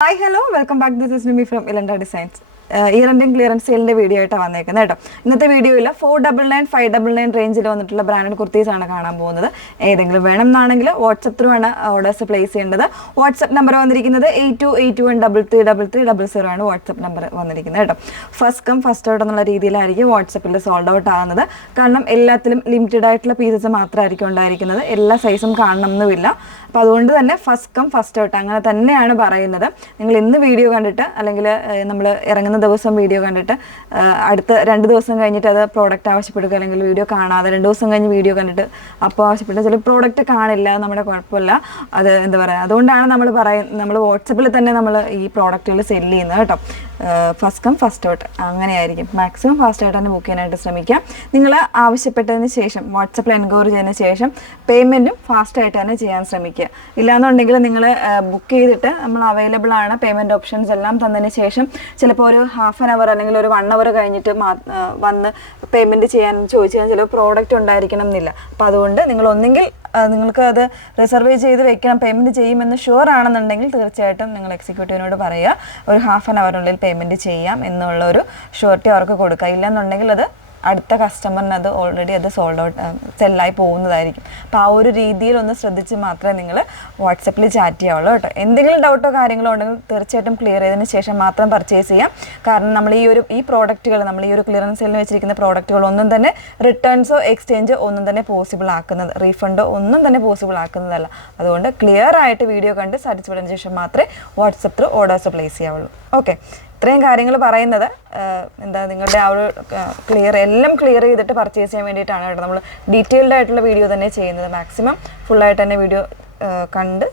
Hi, hello, welcome back. This is Numi from Ilanda Designs. Year ending clearance സെയിലിൻ്റെ video ആയിട്ടാണ് വന്നേക്കുന്നത് കേട്ടോ. ഇന്നത്തെ വീഡിയോയിൽ 499, 599 റേഞ്ചിൽ വന്നിട്ടുള്ള ബ്രാൻഡഡ് കുർത്തീസാണ് കാണാൻ പോകുന്നത്. ഏതെങ്കിലും വേണം എന്നാണെങ്കിൽ വാട്സപ്പ് ത്രൂ ആണ് ഓർഡേഴ്സ് പ്ലേസ് ചെയ്യേണ്ടത്. വാട്സപ്പ് നമ്പർ വന്നിരിക്കുന്നത് 8281333300 ആണ് വാട്സപ്പ് നമ്പർ വന്നിരിക്കുന്നത് കേട്ടോ. ഫസ്റ്റ് കം ഫസ്റ്റ് ഔട്ട് എന്നുള്ള രീതിയിലായിരിക്കും വാട്സപ്പിൽ സോൾഡ് ഔട്ട് ആകുന്നത്. കാരണം എല്ലാത്തിലും ലിമിറ്റഡ് ആയിട്ടുള്ള പീസസ് മാത്രമായിരിക്കും ഉണ്ടായിരിക്കുന്നത്. എല്ലാ സൈസും കാണണമെന്നുമില്ല. അപ്പോൾ അതുകൊണ്ട് തന്നെ ഫസ്റ്റ് കം ഫസ്റ്റ് ഔട്ട് അങ്ങനെ തന്നെയാണ് പറയുന്നത്. നിങ്ങൾ ഇന്ന് വീഡിയോ കണ്ടിട്ട് അല്ലെങ്കിൽ നമ്മൾ ഇറങ്ങുന്ന ദിവസം വീഡിയോ കണ്ടിട്ട് അടുത്ത 2 ദിവസം കഴിഞ്ഞിട്ട് അത് പ്രോഡക്റ്റ് ആവശ്യപ്പെടുക, അല്ലെങ്കിൽ വീഡിയോ കാണാതെ 2 ദിവസം കഴിഞ്ഞ് വീഡിയോ കണ്ടിട്ട് അപ്പോൾ ആവശ്യപ്പെട്ട ചില പ്രോഡക്റ്റ് കാണില്ല, നമ്മുടെ കുഴപ്പമില്ല. അത് എന്താ പറയുക, അതുകൊണ്ടാണ് നമ്മൾ വാട്സപ്പിൽ തന്നെ നമ്മൾ ഈ പ്രോഡക്റ്റുകൾ സെല് ചെയ്യുന്നത് കേട്ടോ. ഫസ്റ്റ് കം ഫസ്റ്റ് ഔട്ട് അങ്ങനെയായിരിക്കും. മാക്സിമം ഫാസ്റ്റ് ആയിട്ട് തന്നെ ബുക്ക് ചെയ്യാനായിട്ട് ശ്രമിക്കാം. നിങ്ങൾ ആവശ്യപ്പെട്ടതിന് ശേഷം വാട്സപ്പിൽ എൻക്വയറി ചെയ്തതിന് ശേഷം പേയ്മെൻറ്റും ഫാസ്റ്റായിട്ട് തന്നെ ചെയ്യാൻ ശ്രമിക്കുക. ഇല്ലാന്നുണ്ടെങ്കിൽ നിങ്ങൾ ബുക്ക് ചെയ്തിട്ട് നമ്മൾ അവൈലബിൾ ആണ് പേയ്മെൻറ്റ് ഓപ്ഷൻസ് എല്ലാം തന്നതിന് ശേഷം ചിലപ്പോൾ ഒരു ഹാഫ് ആൻ അവർ അല്ലെങ്കിൽ ഒരു 1 അവർ കഴിഞ്ഞിട്ട് വന്ന് പേയ്മെൻറ്റ് ചെയ്യാൻ ചോദിച്ചു കഴിഞ്ഞാൽ ചിലപ്പോൾ പ്രോഡക്റ്റ് ഉണ്ടായിരിക്കണം എന്നില്ല. അപ്പോൾ അതുകൊണ്ട് നിങ്ങൾ ഒന്നെങ്കിൽ നിങ്ങൾക്ക് അത് റിസർവ് ചെയ്ത് വെക്കണം, പേയ്മെൻറ്റ് ചെയ്യുമെന്ന് ഷുവർ ആണെന്നുണ്ടെങ്കിൽ തീർച്ചയായിട്ടും നിങ്ങൾ എക്സിക്യൂട്ടീവിനോട് പറയുക ഒരു ഹാഫ് ആൻ അവറിനുള്ളിൽ പേയ്മെൻറ്റ് ചെയ്യാം എന്നുള്ളൊരു ഷുവർട്ടി അവർക്ക് കൊടുക്കുക. ഇല്ലെന്നുണ്ടെങ്കിൽ അത് അടുത്ത കസ്റ്റമറിന് അത് ഓൾറെഡി അത് സോൾഡ് ഔട്ട് സെല്ലായി പോകുന്നതായിരിക്കും. അപ്പോൾ ആ ഒരു രീതിയിൽ ഒന്ന് ശ്രദ്ധിച്ച് മാത്രമേ നിങ്ങൾ വാട്സപ്പിൽ ചാറ്റ് ചെയ്യാവുള്ളൂ കേട്ടോ. എന്തെങ്കിലും ഡൗട്ടോ കാര്യങ്ങളോ ഉണ്ടെങ്കിൽ തീർച്ചയായിട്ടും ക്ലിയർ ചെയ്തതിന് ശേഷം മാത്രം പർച്ചേസ് ചെയ്യാം. കാരണം നമ്മൾ ഈ പ്രോഡക്റ്റുകൾ നമ്മൾ ഈ ഒരു ക്ലിയറൻസ് സെല്ലിൽ വെച്ചിരിക്കുന്ന പ്രോഡക്റ്റുകൾ ഒന്നും തന്നെ റിട്ടേൺസോ എക്സ്ചേഞ്ചോ ഒന്നും തന്നെ പോസിബിൾ ആക്കുന്നത്, റീഫണ്ടോ ഒന്നും തന്നെ പോസിബിൾ ആക്കുന്നതല്ല. അതുകൊണ്ട് ക്ലിയർ ആയിട്ട് വീഡിയോ കണ്ട് സാറ്റിസ്ഫൈഡ് ആയതിനു ശേഷം മാത്രമേ വാട്സപ്പ് ത്രൂ ഓർഡേഴ്സ് പ്ലേസ് ചെയ്യാവുള്ളൂ. ഓക്കെ, ഇത്രയും കാര്യങ്ങൾ പറയുന്നത് എന്താ നിങ്ങളുടെ ആ ഒരു എല്ലാം ക്ലിയർ ചെയ്തിട്ട് പർച്ചേസ് ചെയ്യാൻ വേണ്ടിയിട്ടാണ് കേട്ടോ. നമ്മൾ ഡീറ്റെയിൽഡ് ആയിട്ടുള്ള വീഡിയോ തന്നെ ചെയ്യുന്നത്. മാക്സിമം ഫുള്ളായിട്ട് തന്നെ വീഡിയോ കണ്ട്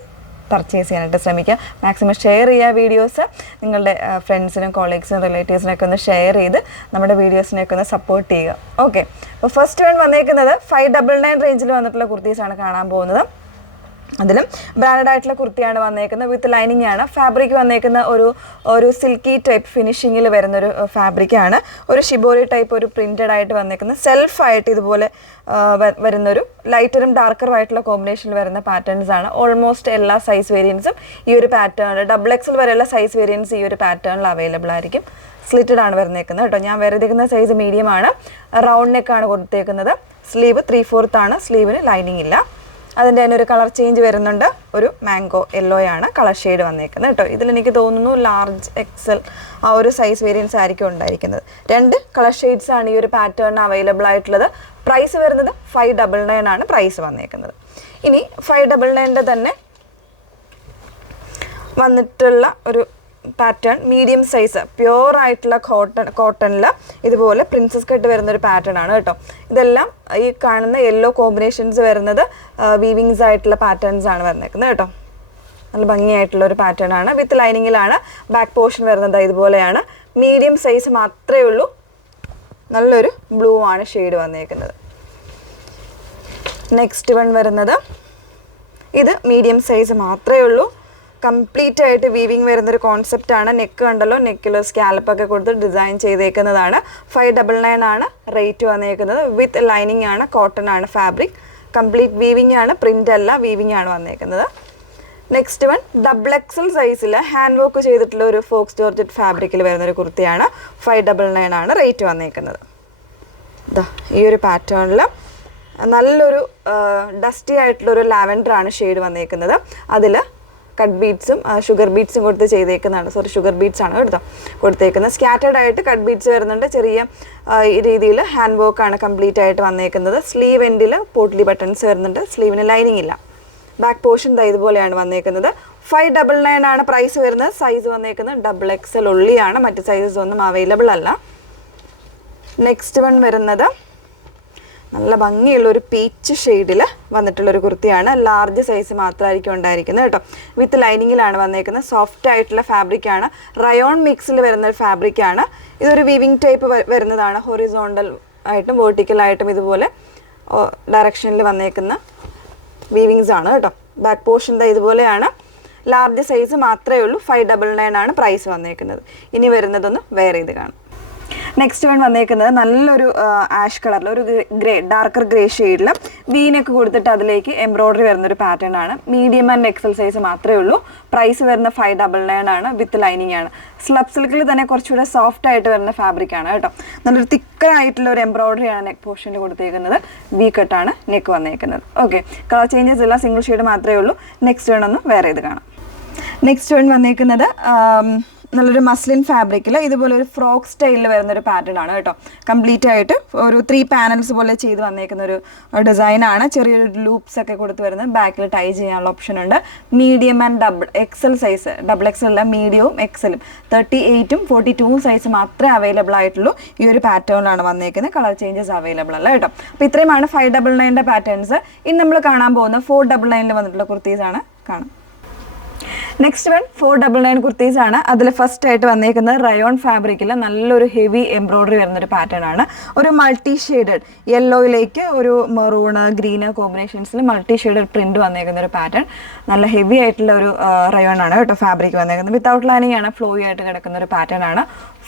പർച്ചേസ് ചെയ്യാനായിട്ട് ശ്രമിക്കുക. മാക്സിമം ഷെയർ ചെയ്യുക വീഡിയോസ്. നിങ്ങളുടെ ഫ്രണ്ട്സിനും കോളീഗ്സിനും റിലേറ്റീവ്സിനൊക്കെ ഒന്ന് ഷെയർ ചെയ്ത് നമ്മുടെ വീഡിയോസിനെയൊക്കെ ഒന്ന് സപ്പോർട്ട് ചെയ്യുക. ഓക്കെ, അപ്പോൾ ഫസ്റ്റ് വൺ വന്നേക്കുന്നത് 599 റേഞ്ചിൽ വന്നിട്ടുള്ള കുർത്തീസാണ് കാണാൻ പോകുന്നത്. അതിലും ബ്രാൻഡഡ് ആയിട്ടുള്ള കുർത്തിയാണ് വന്നേക്കുന്നത്. വിത്ത് ലൈനിങ് ആണ്. ഫാബ്രിക് വന്നേക്കുന്ന ഒരു സിൽക്കി ടൈപ്പ് ഫിനിഷിങ്ങിൽ വരുന്നൊരു ഫാബ്രിക്കാണ്. ഒരു ഷിബോറി ടൈപ്പ് ഒരു പ്രിൻറ്റഡ് ആയിട്ട് വന്നേക്കുന്ന സെൽഫായിട്ട് ഇതുപോലെ വരുന്നൊരു ലൈറ്ററും ഡാർക്കറും ആയിട്ടുള്ള കോമ്പിനേഷനിൽ വരുന്ന പാറ്റേൺസ് ആണ്. ഓൾമോസ്റ്റ് എല്ലാ സൈസ് വേരിയൻസും ഈ ഒരു പാറ്റേൺ XXL വരെയുള്ള സൈസ് വേരിയൻസ് ഈ ഒരു പാറ്റേണിൽ അവൈലബിൾ ആയിരിക്കും. സ്ലിറ്റഡ് ആണ് വരുന്നേക്കുന്നത് കേട്ടോ. ഞാൻ വരുന്നേക്കുന്ന സൈസ് മീഡിയം ആണ്. റൗണ്ട് നെക്കാണ് കൊടുത്തേക്കുന്നത്. സ്ലീവ് 3/4 ആണ്. സ്ലീവിന് ലൈനിങ് ഇല്ല. അതിൻ്റെ തന്നെ ഒരു കളർ ചേഞ്ച് വരുന്നുണ്ട്. ഒരു മാംഗോ യെല്ലോയാണ് കളർ ഷെയ്ഡ് വന്നേക്കുന്നത് കേട്ടോ. ഇതിലെനിക്ക് തോന്നുന്നു ലാർജ് XL ആ ഒരു സൈസ് വേരിയൻസ് ആയിരിക്കും ഉണ്ടായിരിക്കുന്നത്. 2 കളർ ഷെയ്ഡ്സ് ആണ് ഈ ഒരു പാറ്റേണിന് അവൈലബിൾ ആയിട്ടുള്ളത്. പ്രൈസ് വരുന്നത് 599 ആണ് പ്രൈസ് വന്നേക്കുന്നത്. ഇനി 599 തന്നെ വന്നിട്ടുള്ള ഒരു പാറ്റേൺ മീഡിയം സൈസ് പ്യുവർ ആയിട്ടുള്ള കോട്ടണിൽ ഇതുപോലെ പ്രിൻസസ് കട്ട് വരുന്നൊരു പാറ്റേൺ ആണ് കേട്ടോ. ഇതെല്ലാം ഈ കാണുന്ന യെല്ലോ കോമ്പിനേഷൻസ് വരുന്നത് വീവിങ്സ് ആയിട്ടുള്ള പാറ്റേൺസ് ആണ് വന്നേക്കുന്നത് കേട്ടോ. നല്ല ഭംഗിയായിട്ടുള്ള ഒരു പാറ്റേൺ ആണ്. വിത്ത് ലൈനിങ്ങിലാണ്. ബാക്ക് പോർഷൻ വരുന്നത് ഇതുപോലെയാണ്. മീഡിയം സൈസ് മാത്രമേ ഉള്ളൂ. നല്ലൊരു ബ്ലൂ ആണ് ഷെയ്ഡ് വന്നേക്കുന്നത്. നെക്സ്റ്റ് വൺ വരുന്നത് ഇത് മീഡിയം സൈസ് മാത്രമേ ഉള്ളൂ. കംപ്ലീറ്റ് ആയിട്ട് വീവിങ് വരുന്നൊരു കോൺസെപ്റ്റാണ്. നെക്ക് കണ്ടല്ലോ, നെക്കിൽ സ്കാലപ്പൊക്കെ കൊടുത്ത് ഡിസൈൻ ചെയ്തേക്കുന്നതാണ്. 599 ആണ് റേറ്റ് വന്നേക്കുന്നത്. വിത്ത് ലൈനിങ് ആണ്. കോട്ടൺ ആണ് ഫാബ്രിക്. കംപ്ലീറ്റ് വീവിങ് ആണ്. പ്രിൻ്റ് അല്ല, വീവിങ് ആണ് വന്നേക്കുന്നത്. നെക്സ്റ്റ് വൺ XXL സൈസിൽ ഹാൻഡ് വർക്ക് ചെയ്തിട്ടുള്ള ഒരു ഫോക്സ് ജോർജറ്റ് ഫാബ്രിക്കിൽ വരുന്നൊരു കുർത്തിയാണ്. 599 ആണ് റേറ്റ് വന്നേക്കുന്നത്. ഈ ഒരു പാറ്റേണിൽ നല്ലൊരു ഡസ്റ്റി ആയിട്ടുള്ളൊരു ലാവൻഡറാണ് ഷെയ്ഡ് വന്നേക്കുന്നത്. അതിൽ കട്ട് ബീഡ്സും ഷുഗർ ബീഡ്സും കൊടുത്ത് ചെയ്തേക്കുന്നതാണ്. ഷുഗർ ബീഡ്സ് ആണ് കേട്ടോ കൊടുത്തേക്കുന്നത്. സ്കാറ്റേഡ് ആയിട്ട് കട്ട് ബീഡ്സ് വരുന്നുണ്ട്. ചെറിയ രീതിയിൽ ഹാൻഡ് വർക്കാണ് കംപ്ലീറ്റ് ആയിട്ട് വന്നേക്കുന്നത്. സ്ലീവ് എൻഡിൽ പോട്ട്ലി ബട്ടൺസ് വരുന്നുണ്ട്. സ്ലീവിന് ലൈനിങ് ഇല്ല. ബാക്ക് പോർഷൻ ഇതുപോലെയാണ് വന്നേക്കുന്നത്. 599 ആണ് പ്രൈസ് വരുന്നത്. സൈസ് വന്നേക്കുന്നത് XXL ഉള്ളിയാണ്. മറ്റ് സൈസസ് ഒന്നും അവൈലബിൾ അല്ല. നെക്സ്റ്റ് വൺ വരുന്നത് നല്ല ഭംഗിയുള്ളൊരു പീച്ച് ഷെയ്ഡിൽ വന്നിട്ടുള്ളൊരു കുർത്തിയാണ്. ലാർജ് സൈസ് മാത്രമായിരിക്കും ഉണ്ടായിരിക്കുന്നത് കേട്ടോ. വിത്ത് ലൈനിങ്ങിലാണ് വന്നേക്കുന്നത്. സോഫ്റ്റ് ആയിട്ടുള്ള ഫാബ്രിക്കാണ്. റയോൺ മിക്സിൽ വരുന്നൊരു ഫാബ്രിക്കാണ്. ഇതൊരു വീവിങ് ടൈപ്പ് വരുന്നതാണ്. ഹൊറിസോണ്ടൽ ആയിട്ടും വേർട്ടിക്കലായിട്ടും ഇതുപോലെ ഡയറക്ഷനിൽ വന്നേക്കുന്ന വീവിങ്സ് ആണ് കേട്ടോ. ബാക്ക് പോർഷൻ ഇതുപോലെയാണ്. ലാർജ് സൈസ് മാത്രമേ ഉള്ളൂ. 599 ആണ് പ്രൈസ് വന്നേക്കുന്നത്. ഇനി വരുന്നതൊന്ന് വെയർ ചെയ്ത് കാണും. നെക്സ്റ്റ് വൺ വന്നേക്കുന്നത് നല്ലൊരു ആഷ് കളറിൽ ഒരു ഡാർക്കർ ഗ്രേ ഷെയ്ഡിൽ വീനൊക്കെ കൊടുത്തിട്ട് അതിലേക്ക് എംബ്രോയിഡറി വരുന്നൊരു പാറ്റേൺ ആണ്. മീഡിയം ആൻഡ് എക്സൽ സൈസ് മാത്രമേ ഉള്ളൂ. പ്രൈസ് വരുന്ന 599 ആണ്. വിത്ത് ലൈനിങ് ആണ്. സ്ലബ് സിൽക്കിൽ തന്നെ കുറച്ചുകൂടെ സോഫ്റ്റ് ആയിട്ട് വരുന്ന ഫാബ്രിക് ആണ് കേട്ടോ. നല്ലൊരു തിക്കറായിട്ടുള്ള ഒരു എംബ്രോയിഡറി ആണ് നെക്ക് പോർഷനിൽ കൊടുത്തേക്കുന്നത്. വി കട്ടാണ് നെക്ക് വന്നേക്കുന്നത്. ഓക്കെ, കളർ ചേഞ്ചസ് ഇല്ല, സിംഗിൾ ഷെയ്ഡ് മാത്രമേ ഉള്ളൂ. നെക്സ്റ്റ് വൺ ഒന്ന് വേറെ ഇത് കാണാം. നെക്സ്റ്റ് വൺ വന്നേക്കുന്നത് നല്ലൊരു മസ്ലിൻ ഫാബ്രിക്കിൽ ഇതുപോലെ ഒരു ഫ്രോക്ക് സ്റ്റൈലിൽ വരുന്നൊരു പാറ്റേൺ ആണ് കേട്ടോ. കംപ്ലീറ്റ് ആയിട്ട് ഒരു 3 പാനൽസ് പോലെ ചെയ്ത് വന്നേക്കുന്ന ഒരു ഡിസൈനാണ്. ചെറിയൊരു ലൂപ്സ് ഒക്കെ കൊടുത്ത് വരുന്നത്. ബാക്കിൽ ടൈ ചെയ്യാനുള്ള ഓപ്ഷൻ ഉണ്ട്. Medium and XL size, double XL അല്ല, മീഡിയവും എക്സലും 38ഉം 42ഉം സൈസ് മാത്രമേ അവൈലബിൾ ആയിട്ടുള്ളൂ. ഈ ഒരു പാറ്റേണിലാണ് വന്നേക്കുന്നത്. കളർ ചേഞ്ചസ് അവൈലബിൾ അല്ല കേട്ടോ. അപ്പോൾ ഇത്രയുമാണ് 599 പാറ്റേൺസ്. ഇനി നമ്മൾ കാണാൻ പോകുന്ന 499 വന്നിട്ടുള്ള കുർത്തീസാണ് കാണാം. നെക്സ്റ്റ് വൺ 499 കുർത്തീസ് ആണ്. അതിൽ ഫസ്റ്റ് ആയിട്ട് വന്നേക്കുന്നത് റയോൺ ഫാബ്രിക്കിൽ നല്ലൊരു ഹെവി എംബ്രോയിഡറി വരുന്നൊരു പാറ്റേൺ ആണ്. ഒരു മൾട്ടി ഷെയ്ഡഡ് യെല്ലോയിലേക്ക് ഒരു മെറൂണ് ഗ്രീന് കോമ്പിനേഷൻസിൽ മൾട്ടി ഷെയ്ഡഡ് പ്രിന്റ് വന്നേക്കുന്ന ഒരു പാറ്റേൺ. നല്ല ഹെവി ആയിട്ടുള്ള ഒരു റയോൺ ആണ് കേട്ടോ ഫാബ്രിക് വന്നേക്കുന്നത്. വിത്തൗട്ട് ലൈനിങ് ആണ്, ഫ്ലോയി ആയിട്ട് കിടക്കുന്ന ഒരു പാറ്റേൺ ആണ്.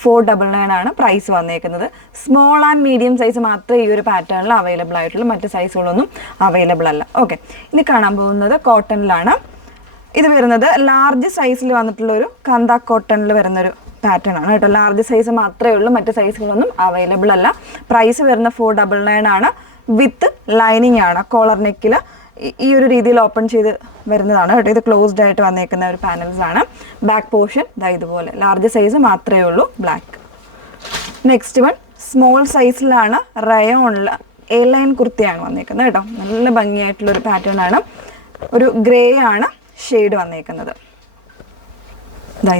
499 ആണ് പ്രൈസ് വന്നേക്കുന്നത്. സ്മോൾ ആൻഡ് മീഡിയം സൈസ് മാത്രമേ ഈ ഒരു പാറ്റേണിൽ അവൈലബിൾ ആയിട്ടുള്ളൂ. മറ്റ് സൈസുകളൊന്നും അവൈലബിൾ അല്ല. ഓക്കെ, ഇനി കാണാൻ പോകുന്നത് കോട്ടണിലാണ്. ഇത് വരുന്നത് ലാർജ് സൈസിൽ വന്നിട്ടുള്ള ഒരു കന്ത കോട്ടണിൽ വരുന്നൊരു പാറ്റേൺ ആണ് കേട്ടോ. ലാർജ് സൈസ് മാത്രമേ ഉള്ളൂ, മറ്റ് സൈസുകളൊന്നും അവൈലബിൾ അല്ല. പ്രൈസ് വരുന്ന 499 ആണ്. വിത്ത് ലൈനിങ് ആണ്. കോളർ നെക്കിൽ ഈ ഒരു രീതിയിൽ ഓപ്പൺ ചെയ്ത് വരുന്നതാണ് കേട്ടോ. ഇത് ക്ലോസ്ഡ് ആയിട്ട് വന്നേക്കുന്ന ഒരു പാനൽസ് ആണ്. ബാക്ക് പോർഷൻ ഇതുപോലെ ലാർജ് സൈസ് മാത്രമേ ഉള്ളൂ. ബ്ലാക്ക്. നെക്സ്റ്റ് വൺ സ്മോൾ സൈസിലാണ്. റയോണിൽ എ ലൈൻ കുർത്തിയാണ് വന്നേക്കുന്നത് കേട്ടോ. നല്ല ഭംഗിയായിട്ടുള്ളൊരു പാറ്റേൺ ആണ്. ഒരു ഗ്രേ ആണ് ഷെയ്ഡ് വന്നേക്കുന്നത്.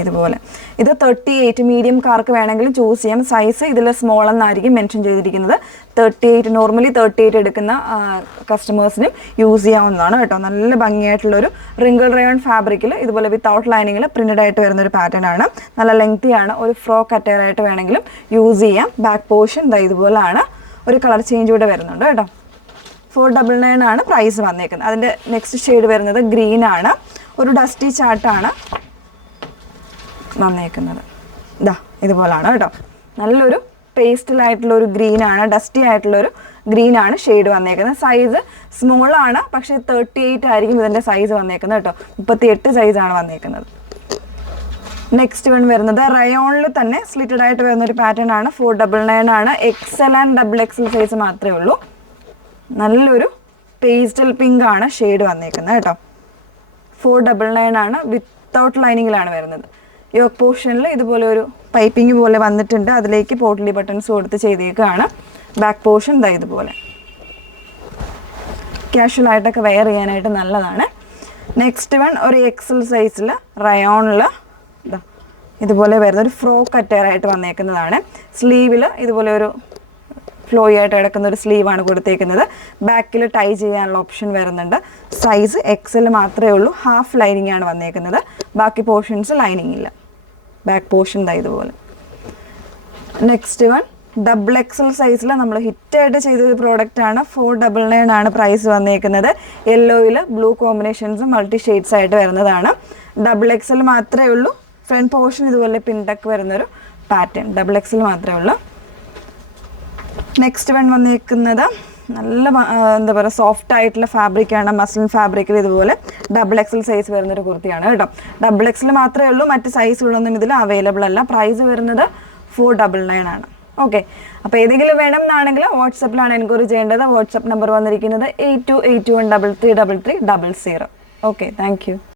ഇതുപോലെ. ഇത് 38 മീഡിയം കാർക്ക് വേണമെങ്കിലും ചൂസ് ചെയ്യാം. സൈസ് ഇതിൽ സ്മോൾ എന്നായിരിക്കും മെൻഷൻ ചെയ്തിരിക്കുന്നത്. 38 നോർമലി 38 എടുക്കുന്ന കസ്റ്റമേഴ്സിനും യൂസ് ചെയ്യാവുന്നതാണ് കേട്ടോ. നല്ല ഭംഗിയായിട്ടുള്ളൊരു റിങ്കിൾ റയോൺ ഫാബ്രിക്കിൽ ഇതുപോലെ വിത്തൗട്ട് ലൈനിങ്ങിൽ പ്രിന്റഡ് ആയിട്ട് വരുന്നൊരു പാറ്റേൺ ആണ്. നല്ല ലെങ്തി ആണ്. ഒരു ഫ്രോക്ക് അറ്റയറായിട്ട് വേണമെങ്കിലും യൂസ് ചെയ്യാം. ബാക്ക് പോർഷൻ ഇതുപോലെയാണ്. ഒരു കളർ ചേഞ്ച് കൂടെ വരുന്നുണ്ട് കേട്ടോ. 499 ആണ് പ്രൈസ് വന്നേക്കുന്നത്. അതിൻ്റെ നെക്സ്റ്റ് ഷെയ്ഡ് വരുന്നത് ഗ്രീൻ ആണ്. ഒരു ഡസ്റ്റി ചാർട്ടാണ് വന്നേക്കുന്നത്. ഇതുപോലാണ് കേട്ടോ. നല്ലൊരു പേസ്റ്റലായിട്ടുള്ള ഒരു ഗ്രീൻ ആണ്. ഡസ്റ്റി ആയിട്ടുള്ളൊരു ഗ്രീൻ ആണ് ഷെയ്ഡ് വന്നേക്കുന്നത്. സൈസ് സ്മോൾ ആണ്, പക്ഷേ 38 ആയിരിക്കും ഇതിൻ്റെ സൈസ് വന്നേക്കുന്നത് കേട്ടോ. 38 സൈസാണ് വന്നേക്കുന്നത്. നെക്സ്റ്റ് വൺ വരുന്നത് റയോണിൽ തന്നെ സ്ലിറ്റഡ് ആയിട്ട് വരുന്നൊരു പാറ്റേൺ ആണ്. 499 ആണ്. Excel and double XL size മാത്രമേ ഉള്ളൂ. നല്ലൊരു പേസ്റ്റൽ പിങ്ക് ആണ് ഷെയ്ഡ് വന്നേക്കുന്നത് കേട്ടോ. 499 ആണ്. വിത്തൗട്ട് ലൈനിങ്ങിലാണ് വരുന്നത്. യോക്ക് പോർഷനിൽ ഇതുപോലെ ഒരു പൈപ്പിംഗ് പോലെ വന്നിട്ടുണ്ട്. അതിലേക്ക് പോട്ട്ലി ബട്ടൺസ് കൊടുത്ത് ചെയ്തേക്കാണ്. ബാക്ക് പോർഷൻ ഇതുപോലെ. കാഷ്വൽ ആയിട്ടൊക്കെ വെയർ ചെയ്യാനായിട്ട് നല്ലതാണ്. നെക്സ്റ്റ് വൺ ഒരു എക്സൽ സൈസിൽ റയോണിൽ ഇതുപോലെ വരുന്ന ഒരു ഫ്രോക്ക് അറ്റയറായിട്ട് വന്നേക്കുന്നതാണ്. സ്ലീവിൽ ഇതുപോലെ ഒരു ഫ്ലോയി ആയിട്ട് കിടക്കുന്ന ഒരു സ്ലീവാണ് കൊടുത്തേക്കുന്നത്. ബാക്കിൽ ടൈ ചെയ്യാനുള്ള ഓപ്ഷൻ വരുന്നുണ്ട്. സൈസ് എക്സൽ മാത്രമേ ഉള്ളൂ. ഹാഫ് ലൈനിങ് ആണ് വന്നേക്കുന്നത്. ബാക്കി പോർഷൻസ് ലൈനിങ് ഇല്ല. ബാക്ക് പോർഷൻ ഇതുപോലെ. നെക്സ്റ്റ് വൺ ഡബിൾ എക്സൽ സൈസിൽ നമ്മൾ ഹിറ്റായിട്ട് ചെയ്തൊരു പ്രോഡക്റ്റ് ആണ്. 499 ആണ് പ്രൈസ് വന്നേക്കുന്നത്. യെല്ലോയിൽ ബ്ലൂ കോമ്പിനേഷൻസ് മൾട്ടി ഷെയ്ഡ്സ് ആയിട്ട് വരുന്നതാണ്. ഡബിൾ എക്സൽ മാത്രമേ ഉള്ളൂ. ഫ്രണ്ട് പോർഷൻ ഇതുപോലെ പിൻടക്ക് വരുന്നൊരു പാറ്റേൺ. ഡബിൾ എക്സൽ മാത്രമേ ഉള്ളൂ. നെക്സ്റ്റ് വൺ വന്നേക്കുന്നത് നല്ല എന്താ പറയുക സോഫ്റ്റ് ആയിട്ടുള്ള ഫാബ്രിക്കാണ്. മസ്ലിൻ ഫാബ്രിക്കിൽ ഇതുപോലെ ഡബിൾ എക്സൽ സൈസ് വരുന്നൊരു കുർത്തിയാണ് കേട്ടോ. ഡബിൾ എക്സൽ മാത്രമേ ഉള്ളൂ. മറ്റ് സൈസുകളൊന്നും ഇതിൽ അവൈലബിൾ അല്ല. പ്രൈസ് വരുന്നത് 499 ആണ്. ഓക്കെ, അപ്പോൾ ഏതെങ്കിലും വേണം എന്നാണെങ്കിൽ വാട്സപ്പിലാണ് എൻക്വയറി ചെയ്യേണ്ടത്. വാട്സപ്പ് നമ്പർ വന്നിരിക്കുന്നത് 8281333300. Okay, thank you.